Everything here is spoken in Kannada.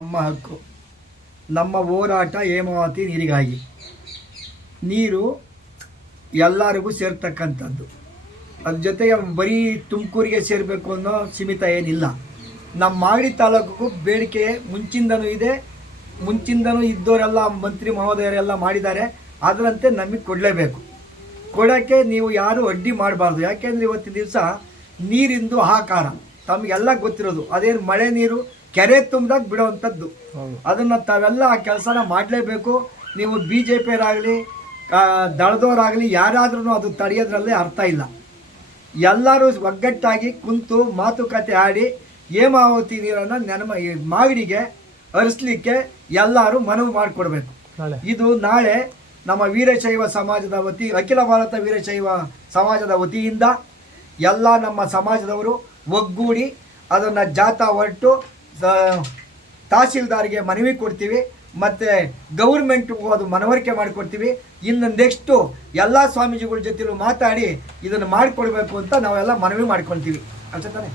ನಮ್ಮ ಹಕ್ಕು. ನಮ್ಮ ಹೋರಾಟ ಹೇಮಾವತಿ ನೀರಿಗಾಗಿ. ನೀರು ಎಲ್ಲರಿಗೂ ಸೇರ್ತಕ್ಕಂಥದ್ದು. ಅದ್ರ ಜೊತೆಗೆ ಬರೀ ತುಮಕೂರಿಗೆ ಸೇರಬೇಕು ಅನ್ನೋ ಸೀಮಿತ ಏನಿಲ್ಲ. ನಮ್ಮ ಮಾಗಡಿ ತಾಲೂಕಿಗೂ ಬೇಡಿಕೆ ಮುಂಚಿಂದನೂ ಇದೆ. ಮುಂಚಿಂದನೂ ಇದ್ದವರೆಲ್ಲ ಮಂತ್ರಿ ಮಹೋದಯರೆಲ್ಲ ಮಾಡಿದ್ದಾರೆ. ಅದರಂತೆ ನಮಗೆ ಕೊಡಲೇಬೇಕು. ಕೊಡೋಕ್ಕೆ ನೀವು ಯಾರು ಅಡ್ಡಿ ಮಾಡಬಾರ್ದು. ಯಾಕೆಂದರೆ ಇವತ್ತಿನ ದಿವಸ ನೀರಿಂದು ಹಾಕಾರ ತಮಗೆಲ್ಲ ಗೊತ್ತಿರೋದು. ಅದೇನು ಮಳೆ ನೀರು ಕೆರೆ ತುಂಬಿದಾಗ ಬಿಡುವಂಥದ್ದು. ಅದನ್ನು ತಾವೆಲ್ಲ ಆ ಕೆಲಸನ ಮಾಡಲೇಬೇಕು. ನೀವು ಬಿ ಜೆ ಪಿಯರಾಗಲಿ ದಳದವರಾಗಲಿ ಯಾರಾದ್ರೂ ಅದು ತಡೆಯೋದ್ರಲ್ಲಿ ಅರ್ಥ ಇಲ್ಲ. ಎಲ್ಲರೂ ಒಗ್ಗಟ್ಟಾಗಿ ಕುಂತು ಮಾತುಕತೆ ಆಡಿ ಹೇಮಾವತಿ ನೀರನ್ನು ನೆನಮ ಮಾಗಡಿಗೆ ಹರಿಸ್ಲಿಕ್ಕೆ ಎಲ್ಲರೂ ಮನವಿ ಮಾಡಿಕೊಡ್ಬೇಕು. ಇದು ನಾಳೆ ನಮ್ಮ ವೀರಶೈವ ಸಮಾಜದ ವತಿ ಅಖಿಲ ಭಾರತ ವೀರಶೈವ ಸಮಾಜದ ವತಿಯಿಂದ ಎಲ್ಲ ನಮ್ಮ ಸಮಾಜದವರು ಒಗ್ಗೂಡಿ ಅದನ್ನು ಜಾಥಾ ಹೊರಟು ತಹಸೀಲ್ದಾರ್ಗೆ ಮನವಿ ಕೊಡ್ತೀವಿ, ಮತ್ತು ಗೌರ್ಮೆಂಟ್ಗೂ ಅದು ಮನವರಿಕೆ ಮಾಡಿಕೊಡ್ತೀವಿ. ಇನ್ನು ನೆಕ್ಸ್ಟು ಎಲ್ಲ ಸ್ವಾಮೀಜಿಗಳ ಜೊತೆಲೂ ಮಾತಾಡಿ ಇದನ್ನು ಮಾಡಿಕೊಡ್ಬೇಕು ಅಂತ ನಾವೆಲ್ಲ ಮನವಿ ಮಾಡ್ಕೊಳ್ತೀವಿ. ಅಷ್ಟೇ ತಾನೆ